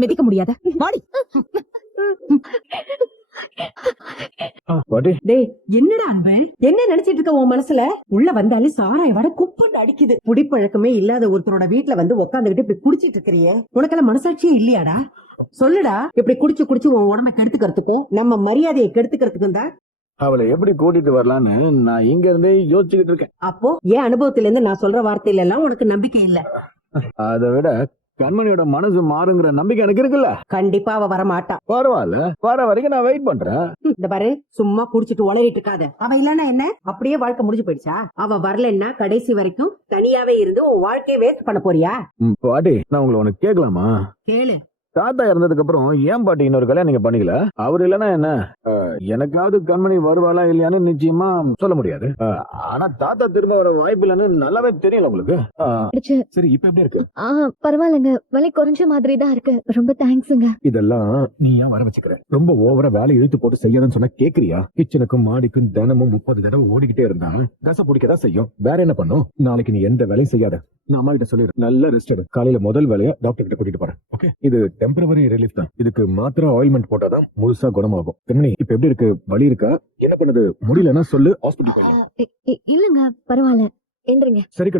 மிதிக்க முடியாத வாடி. டேய், என்னடா அன்பு, என்ன நினைச்சிட்டு இருக்க உன் மனசுல? உள்ள வந்தாலே சாராய வட குப்பன்னு அடிக்குது. குடிப்பழக்கமே இல்லாத ஒருத்தரோட வீட்டுல வந்து உட்காந்துக்கிட்டு இப்படி குடிச்சிட்டு இருக்கிறியே, உனக்கெல்லாம் மனசாட்சியே இல்லையாடா? சொல்லுடா. இப்படி குடிச்சு குடிச்சு உன் உடம்ப கெடுத்துக்கிறதுக்கும் நம்ம மரியாதையை கெடுத்துக்கிறதுக்கும் தான் அவளை எப்படி கூட்டிட்டு வரலான்னு நான் இங்க இருந்தே யோசிச்சுக்கிட்டு இருக்கேன். அப்போ என் அனுபவத்துல இருந்து நான் சொல்ற வார்த்தையில எல்லாம் உனக்கு நம்பிக்கை இல்ல? அதை விட கண்மணியோட மனசு மாறுங்கிற நம்பிக்கை எனக்கு இருக்குல்ல. கண்டிப்பா அவ வர மாட்டா. பரவாயில்ல, வர வரைக்கும் நான் வெயிட் பண்றேன். இந்த பாரு, சும்மா குடிச்சிட்டு உளறிட்டு இருக்காத. அவ இல்லன்னா என்ன, அப்படியே வாழ்க்கை முடிஞ்சு போயிடுச்சா? அவ வரலன்னா கடைசி வரைக்கும் தனியாவே இருந்து உன் வாழ்க்கையை வேஸ்ட் பண்ண போறியா? பாட்டி, நான் உங்களை உனக்கு கேட்கலாமா? கேளு. தாத்தா இறந்ததுக்கு அப்புறம் ஏன் பாட்டி இன்னொரு கல்யாணம் நீங்க பண்ணிக்கல? அவர் இல்லன்னா என்ன, எனக்காவது கண்மணி வருவாளா இல்லையான்னு நிச்சயமா சொல்ல முடியாது. ஆனா தாத்தா திரும்ப வர வாய்ப்பு இல்லைன்னு நல்லாவே தெரியல உங்களுக்கு. சரி, இப்ப எப்படி இருக்கு? பரவாயில்லங்க, வலி குறைஞ்ச மாதிரி தான் இருக்கு. ரொம்ப தேங்க்ஸுங்க. இதெல்லாம் நீ ஏன் வர வச்சுக்கிற? ரொம்ப ஓவரா வேலை இழுத்து போட்டு செய்யாதுன்னு சொன்னா கேக்குறியா? கிச்சனுக்கும் மாடிக்கும் தினமும் 30 தடவை ஓடிக்கிட்டே இருந்தா தசை பிடிக்கதான் செய்யும். வேற என்ன பண்ணும்? நாளைக்கு நீ எந்த வேலையும் செய்யாத. நான் அம்மா கிட்ட சொல்லிடுறேன், நல்ல ரெஸ்ட் எடு. காலையில முதல் வேலையை டாக்டர் கிட்ட கூட்டிட்டு போறேன். ஓகே, இது டெம்பரவரி ரிலீஃப் தான். இதுக்கு மாத்திரை ஆயில்மெண்ட் போட்டாதான் முழுசா குணமாகும். கண்மணி, இப்ப எப்படி இருக்கு? வலி இருக்கா? என்ன பண்ணுது? முடியலன்னா சொல்லு, ஹாஸ்பிட்டல் போய். இல்லங்க, பரவாயில்ல. எந்திரிங்க. சரி.